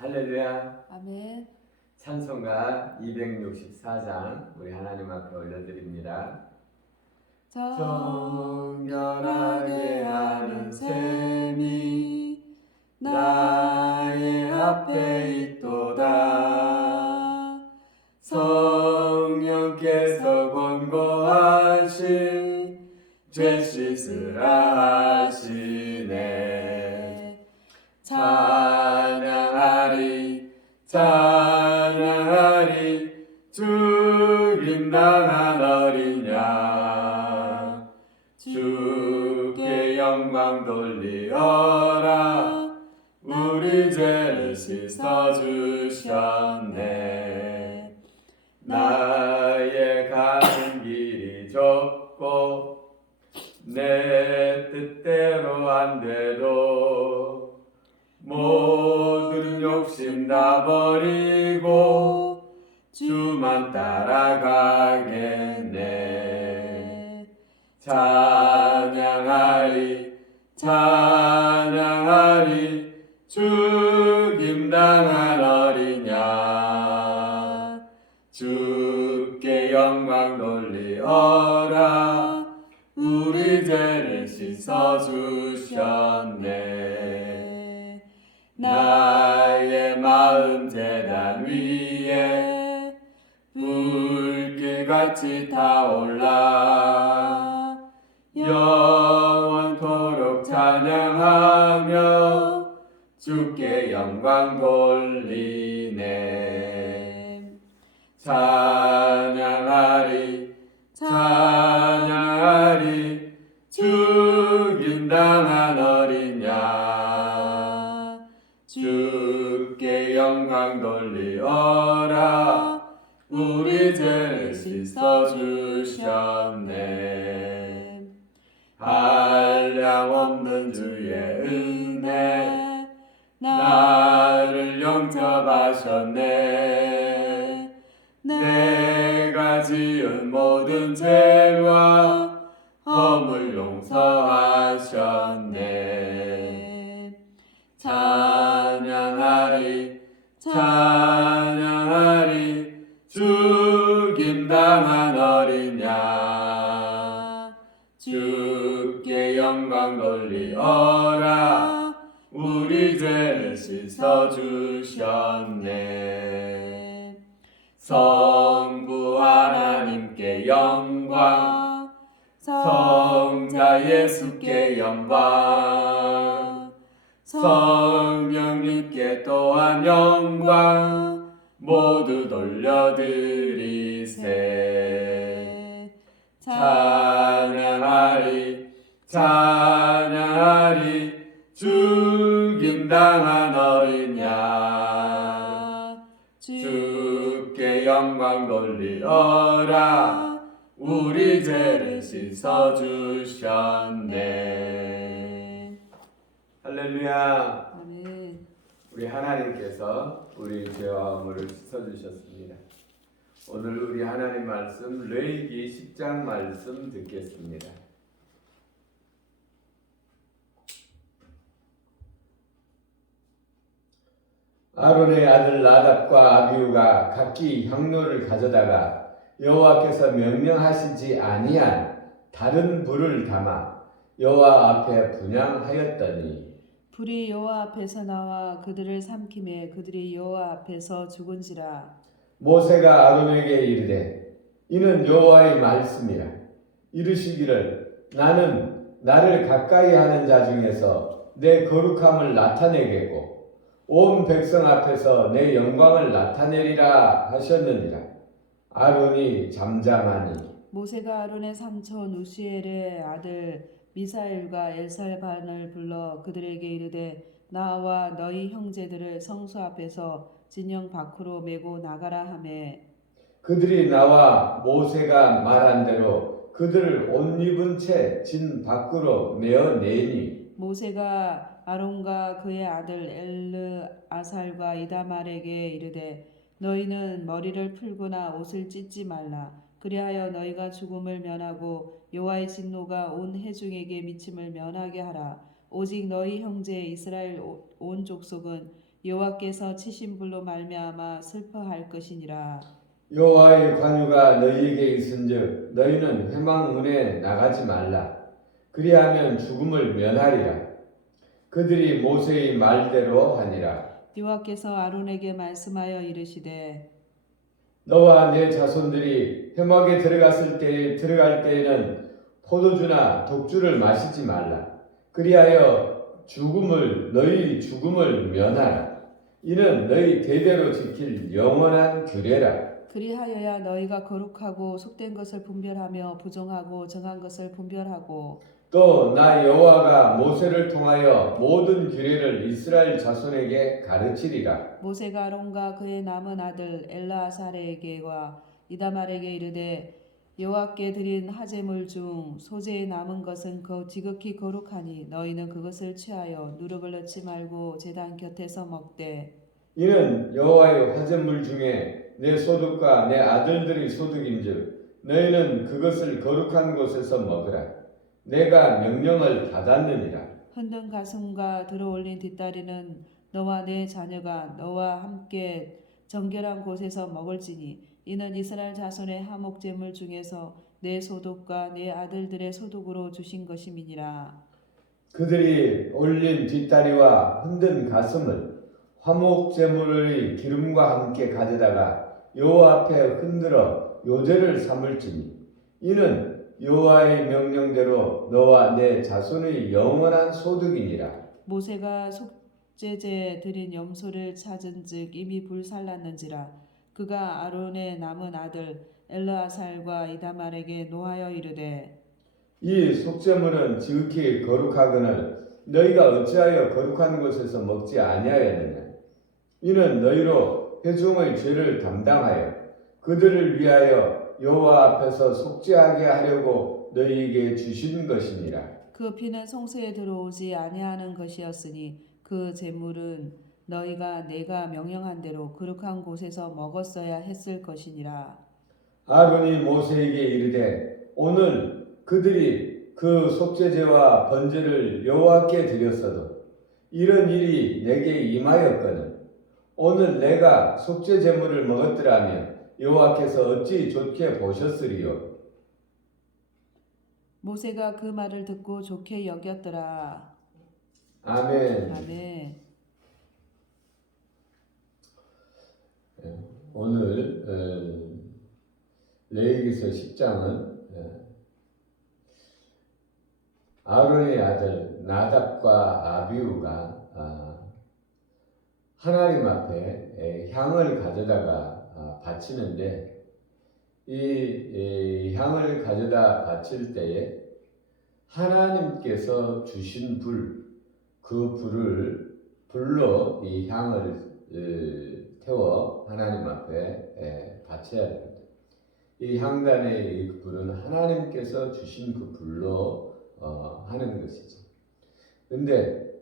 할렐루야. 아멘. 찬송가 264장 우리 하나님 앞에 올려드립니다. 정결하게 하는 셈이 나의 앞에 있도다. 성령께서 권고하신 죄 씻으라 하시네. 찬양하리 찬양하리 죽임당한 어린 양 주께 영광 돌리어라. 우리 죄를 씻어주셨네. 나의 가는 길이 좁고 내 뜻대로 안 돼도 모든 욕심 다 버리고 주만 따라가겠네. 찬양하리 찬양하리 죽임당한 어린 양 주께 영광 돌리어라. 우리 죄를 씻어주셨네. 나의 마음 제단 위에 불길같이 타올라 영원토록 찬양하며 주께 영광 돌리네. 찬양하리 찬양하리 죽임당한 어린 양 주께 영광 돌리어라. 우리 죄를 씻어주셨네. 한량없는 주의 은혜 나를 영접하셨네. 내가 지은 모든 죄와 허물 용서하셨네. 찬양하리 찬양하리 죽임당한 어린 양 주께 영광 돌리어라. 우리 죄를 씻어주셨네. 성부 하나님께 영광 성자 예수께 영광 성령님께 또한 영광 모두 돌려드리세. 찬양하리 찬양하리 죽임당한 어린 양 주께 영광 돌리어라. 우리 죄를 씻어주셨네. 할렐루야. 아멘. 우리 하나님께서 우리 죄와 허물을 씻어주셨습니다. 오늘 우리 하나님 말씀 레위기 10장 말씀 듣겠습니다. 아론의 아들 나답과 아비후가 각기 향로를 가져다가 여호와께서 명령하시지 아니한 다른 불을 담아 여호와 앞에 분향하였더니 불이 여호와 앞에서 나와 그들을 삼키매 그들이 여호와 앞에서 죽은지라. 모세가 아론에게 이르되 이는 여호와의 말씀이라. 이르시기를 나는 나를 가까이 하는 자 중에서 내 거룩함을 나타내겠고 온 백성 앞에서 내 영광을 나타내리라 하셨느니라. 아론이 잠잠하니 모세가 아론의 삼촌 우시엘의 아들 미사엘과 엘살반을 불러 그들에게 이르되 나와 너희 형제들을 성소 앞에서 진영 밖으로 메고 나가라 하매 그들이 나와 모세가 말한 대로 그들을 옷 입은 채 진 밖으로 내어내니 모세가 아론과 그의 아들 엘르아살과 이다말에게 이르되 너희는 머리를 풀거나 옷을 찢지 말라. 그리하여 너희가 죽음을 면하고 여호와의 진노가 온 회중에게 미침을 면하게 하라. 오직 너희 형제 이스라엘 온 족속은 여호와께서 치신 불로 말미암아 슬퍼할 것이니라. 여호와의 관유가 너희에게 있은즉 너희는 회막문에 나가지 말라. 그리하면 죽음을 면하리라. 그들이 모세의 말대로 하니라. 여호와께서 아론에게 말씀하여 이르시되 너와 내 자손들이 회막에 들어갈 때에는 포도주나 독주를 마시지 말라. 그리하여 너희 죽음을 면하라. 이는 너희 대대로 지킬 영원한 규례라. 그리하여야 너희가 거룩하고 속된 것을 분별하며 부정하고 정한 것을 분별하고 또 나 여호와가 모세를 통하여 모든 규례를 이스라엘 자손에게 가르치리라. 모세가 아론과 그의 남은 아들 엘르아살에게와 이다말에게 이르되 여호와께 드린 하제물 중 소재에 남은 것은 지극히 거룩하니 너희는 그것을 취하여 누룩을 넣지 말고 제단 곁에서 먹되 이는 여호와의 화제물 중에 내 소득과 내 아들들의 소득인즉 너희는 그것을 거룩한 곳에서 먹으라. 내가 명령을 받았느니라. 흔든 가슴과 들어올린 뒷다리는 너와 내 자녀가 너와 함께 정결한 곳에서 먹을지니 이는 이스라엘 자손의 화목제물 중에서 내 소득과 내 아들들의 소득으로 주신 것임이니라. 그들이 올린 뒷다리와 흔든 가슴을 화목제물의 기름과 함께 가져다가 여호와 앞에 흔들어 요제를 삼을지니 이는 여호와의 명령대로 너와 내 자손의 영원한 소득이니라. 모세가 속죄제 드린 염소를 찾은즉 이미 불살랐는지라. 그가 아론의 남은 아들 엘르아살과 이다말에게 노하여 이르되 이 속죄물은 지극히 거룩하거늘 너희가 어찌하여 거룩한 곳에서 먹지 아니하였느냐. 이는 너희로 회중의 죄를 담당하여 그들을 위하여 여호와 앞에서 속죄하게 하려고 너희에게 주신 것이니라. 그 피는 성소에 들어오지 아니하는 것이었으니 그 제물은 너희가 내가 명령한 대로 거룩한 곳에서 먹었어야 했을 것이니라. 아론이 모세에게 이르되 오늘 그들이 그 속죄제와 번제를 여호와께 드렸어도 이런 일이 내게 임하였거늘 오늘 내가 속죄제물을 먹었더라면 여호와께서 어찌 좋게 보셨으리요. 모세가 그 말을 듣고 좋게 여겼더라. 아멘. 아멘. 오늘 레위기서 10장은 아론의 아들 나답과 아비후가 하나님 앞에 향을 가져다가 바치는데 이 향을 가져다 바칠 때에 하나님께서 주신 그 불로 이 향을 태워 하나님 앞에 바쳐야 됩니다. 이 향단의 이 불은 하나님께서 주신 그 불로 하는 것이죠. 근데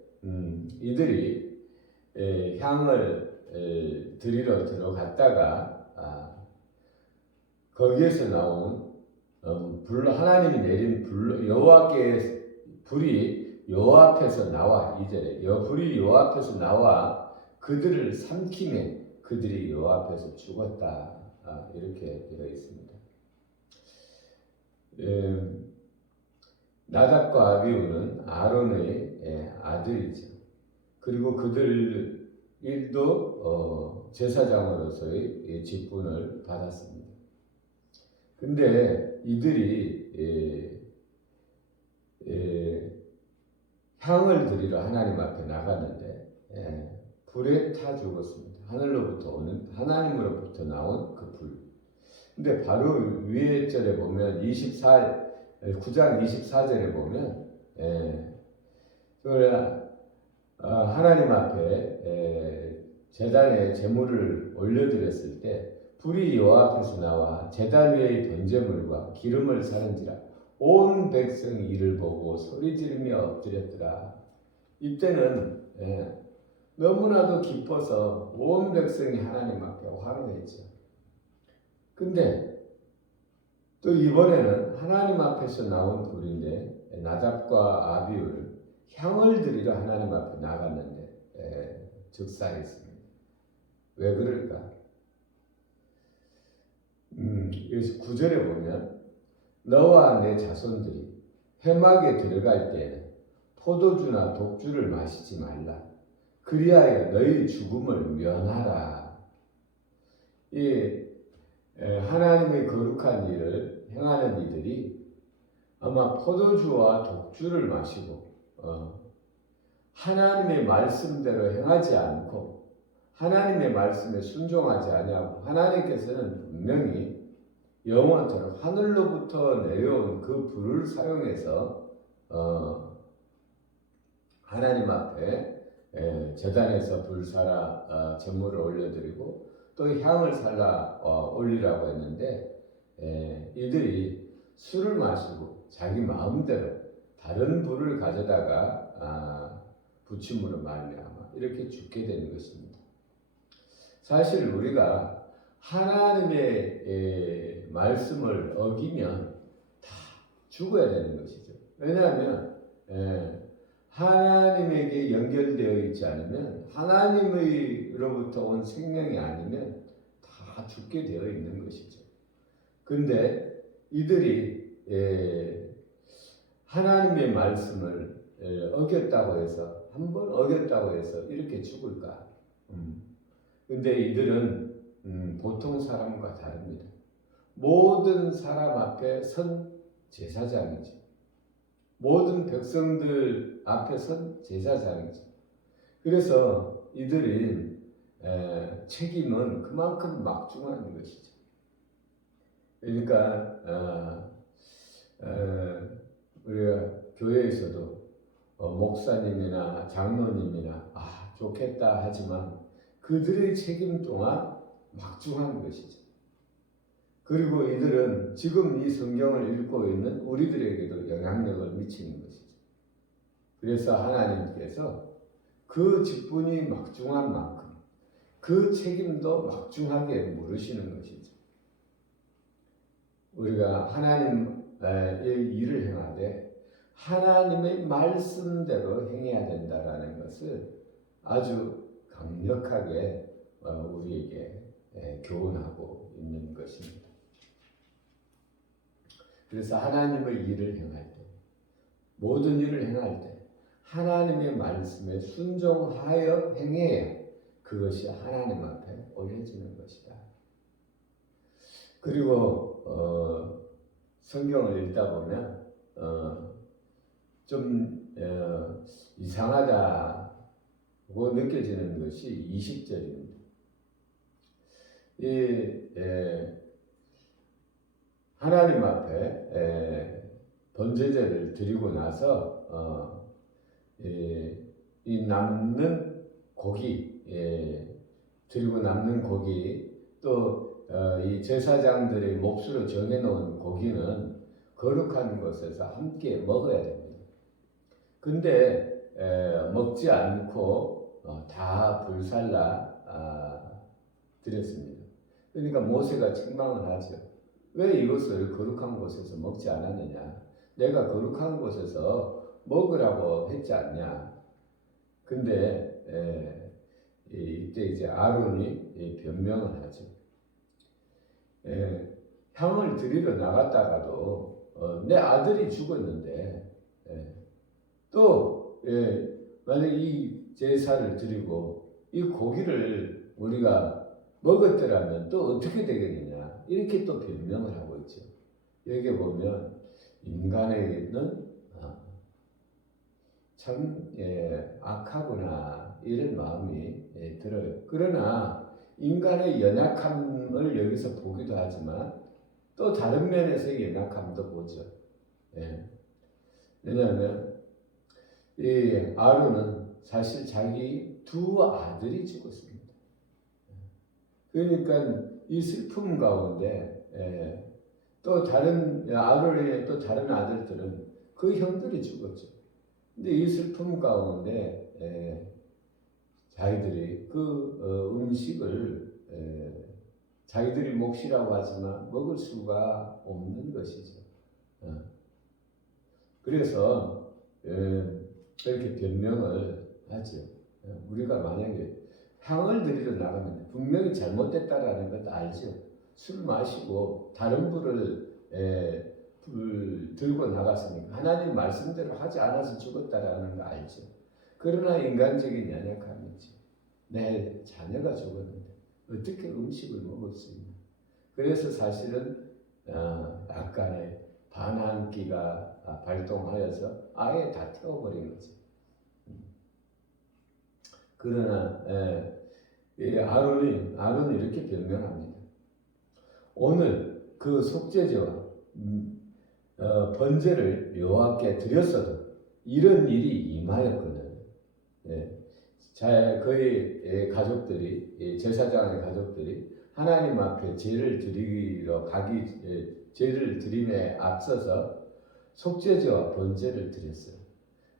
이들이 향을 드리러 들어갔다가 거기에서 나온 하나님이 내린 여호와께 불이 여호와 앞에서 나와 2절에 불이 여호와 앞에서 나와 그들을 삼키매 그들이 여호와 앞에서 죽었다. 이렇게 되어 있습니다. 나답과 아비후는 아론의 아들이죠. 그리고 그들 일도 제사장으로서의 직분을 받았습니다. 근데 이들이 향을 드리러 하나님 앞에 나갔는데 불에 타 죽었습니다. 하나님으로부터 나온 그 불. 근데 바로 위에 절에 보면 9장 24절에 보면 하나님 앞에 제단에 제물을 올려드렸을 때 불이 여호와 앞에서 나와 제단 위의 번제물과 기름을 사른지라 온 백성이 이를 보고 소리 지르며 엎드렸더라. 이때는 너무나도 기뻐서 온 백성이 하나님 앞에 환호했죠. 근데 또 이번에는 하나님 앞에서 나온 불인데 나답과 아비후를 향을 드리러 하나님 앞에 나갔는데 즉사했습니다. 왜 그럴까? 여기서 9절에 보면 너와 내 자손들이 회막에 들어갈 때에는 포도주나 독주를 마시지 말라. 그리하여 너희 죽음을 면하라. 이 하나님의 거룩한 일을 행하는 이들이 아마 포도주와 독주를 마시고 하나님의 말씀대로 행하지 않고 하나님의 말씀에 순종하지 아니하고 하나님께서는 분명히 영원토록 하늘로부터 내려온 그 불을 사용해서 하나님 앞에 제단에서 불사라 제물을 올려드리고 또 향을 살라 올리라고 했는데 이들이 술을 마시고 자기 마음대로 다른 불을 가져다가 부침으로 말미암아 이렇게 죽게 되는 것입니다. 사실 우리가 하나님의 말씀을 어기면 다 죽어야 되는 것이죠. 왜냐하면 하나님에게 연결되어 있지 않으면 하나님으로부터 온 생명이 아니면 다 죽게 되어 있는 것이죠. 근데 이들이 하나님의 말씀을 어겼다고 해서 한번 어겼다고 해서 이렇게 죽을까? 근데 이들은 보통 사람과 다릅니다. 모든 사람 앞에 선 제사장이죠. 모든 백성들 앞에 선 제사장이죠. 그래서 이들은 책임은 그만큼 막중한 것이죠. 그러니까 우리가 교회에서도 목사님이나 장로님이나 좋겠다 하지만 그들의 책임 또한 막중한 것이죠. 그리고 이들은 지금 이 성경을 읽고 있는 우리들에게도 영향력을 미치는 것이죠. 그래서 하나님께서 그 직분이 막중한 만큼 그 책임도 막중하게 물으시는 것이죠. 우리가 하나님의 일을 행하되 하나님의 말씀대로 행해야 된다라는 것을 아주 강력하게 우리에게 교훈하고 있는 것입니다. 그래서 하나님의 일을 행할 때, 모든 일을 행할 때 하나님의 말씀에 순종하여 행해야 그것이 하나님 앞에 올려지는 것이다. 그리고 성경을 읽다 보면 좀 이상하다고 느껴지는 것이 20절입니다. 하나님 앞에 번제제를 드리고 나서 이 남는 고기 드리고 남는 고기 또 이 제사장들의 몫으로 정해놓은 고기는 거룩한 곳에서 함께 먹어야 됩니다. 근데 먹지 않고 다 불살라 드렸습니다. 그러니까 모세가 책망을 하죠. 왜 이것을 거룩한 곳에서 먹지 않았느냐? 내가 거룩한 곳에서 먹으라고 했지 않냐? 근데 이때 이제 아론이 변명을 하죠. 향을 드리러 나갔다가도 내 아들이 죽었는데 또 만약 이 제사를 드리고 이 고기를 우리가 먹었더라면 또 어떻게 되겠느냐 이렇게 또 변명을 하고 있죠. 여기 보면 인간에게는 참 악하구나 이런 마음이 들어요. 그러나 인간의 연약함을 여기서 보기도 하지만 또 다른 면에서의 연약함도 보죠. 왜냐하면 이 아론은 사실 자기 두 아들이 죽었습니다. 그러니까 이 슬픔 가운데 또 다른 아론의 또 다른 아들들은 그 형들이 죽었죠. 근데 이 슬픔 가운데 자기들이 그 음식을 자기들이 몫이라고 하지만 먹을 수가 없는 것이죠. 그래서 이렇게 변명을 하죠. 우리가 만약에 향을 드리러 나가면 분명히 잘못됐다라는 것도 알죠. 술 마시고 다른 불 들고 나갔으니까 하나님 말씀대로 하지 않아서 죽었다라는 거 알죠. 그러나 인간적인 연약함이지. 내 자녀가 죽었는데 어떻게 음식을 먹을 수 있나. 그래서 사실은 약간의 반항기가 발동하여서 아예 다 태워버린 거죠. 그러나 아론이 이렇게 변명합니다. 오늘 그 속죄제와 번제를 여호와께 드렸어도 이런 일이 임하였거든. 그의 가족들이, 제사장의 가족들이 하나님 앞에 제를 드림에 앞서서 속죄제와 번제를 드렸어요.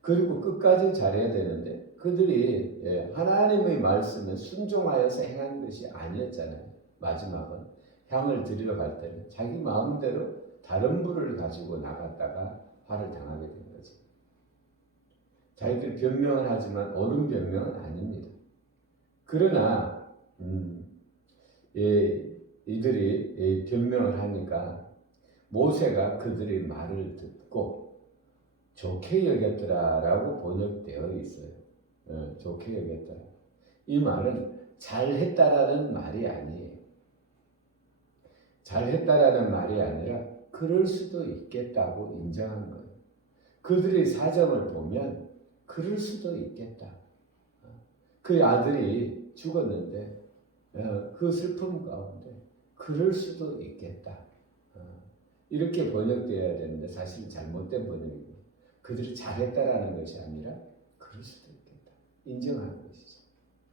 그리고 끝까지 잘해야 되는데 그들이 하나님의 말씀에 순종하여서 행한 것이 아니었잖아요. 마지막은 향을 드리러 갈 때는 자기 마음대로 다른 불을 가지고 나갔다가 화를 당하게 된 거죠. 자기들 변명을 하지만 옳은 변명은 아닙니다. 그러나 이들이 변명을 하니까 모세가 그들의 말을 듣고 좋게 여겼더라라고 번역되어 있어요. 좋게 여겼더라. 이 말은 잘했다라는 말이 아니에요. 잘했다라는 말이 아니라 그럴 수도 있겠다고 인정한 거예요. 그들의 사정을 보면 그럴 수도 있겠다. 그 아들이 죽었는데 그 슬픔 가운데 그럴 수도 있겠다. 이렇게 번역되어야 되는데 사실 잘못된 번역이고 그들이 잘했다라는 것이 아니라 그럴 수도 있겠다. 인정하는 것이죠.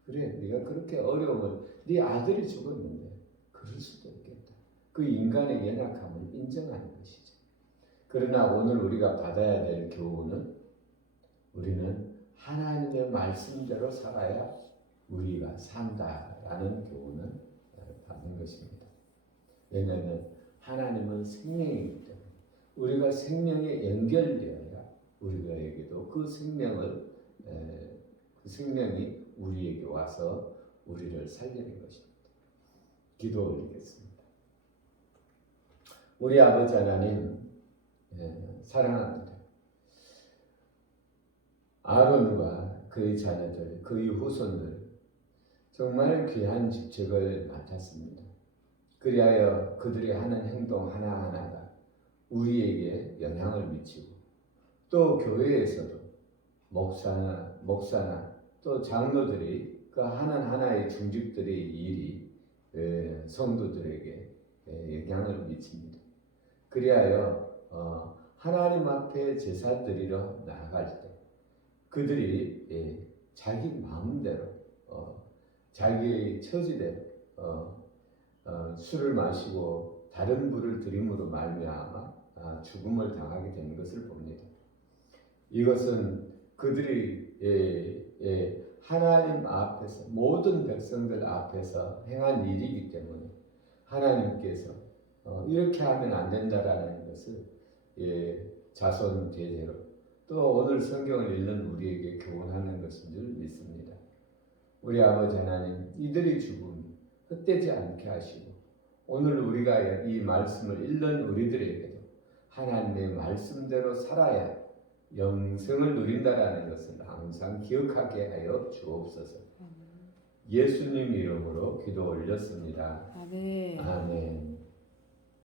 그래, 네가 그렇게 어려움을 네 아들이 죽었는데 그럴 수도 있겠다. 그 인간의 연약함을 인정하는 것이죠. 그러나 오늘 우리가 받아야 될 교훈은 우리는 하나님의 말씀대로 살아야 우리가 산다라는 교훈을 받는 것입니다. 왜냐하면 하나님은 생명이기 때문에 우리가 생명에 연결되어야 우리에게도 그 생명이 우리에게 와서 우리를 살리는 것입니다. 기도 올리겠습니다. 우리 아버지 하나님 사랑합니다. 아론과 그의 자녀들, 그의 후손들 정말 귀한 직책을 맡았습니다. 그리하여 그들이 하는 행동 하나하나가 우리에게 영향을 미치고 또 교회에서도 목사나 또 장로들이 그 하나하나의 중직들의 일이 성도들에게 영향을 미칩니다. 그리하여 하나님 앞에 제사 드리러 나아갈 때 그들이 자기 마음대로 자기 처지대로 술을 마시고 다른 불을 들임으로 말미암아 죽음을 당하게 된 것을 봅니다. 이것은 그들이 하나님 앞에서 모든 백성들 앞에서 행한 일이기 때문에 하나님께서 이렇게 하면 안 된다라는 것을 자손 대대로 또 오늘 성경을 읽는 우리에게 교훈하는 것인 줄 믿습니다. 우리 아버지 하나님, 이들의 죽음이 헛되지 않게 하시고 오늘 우리가 이 말씀을 읽는 우리들에게도 하나님의 말씀대로 살아야 영생을 누린다라는 것을 항상 기억하게 하여 주옵소서. 예수님 이름으로 기도 올렸습니다. 아멘.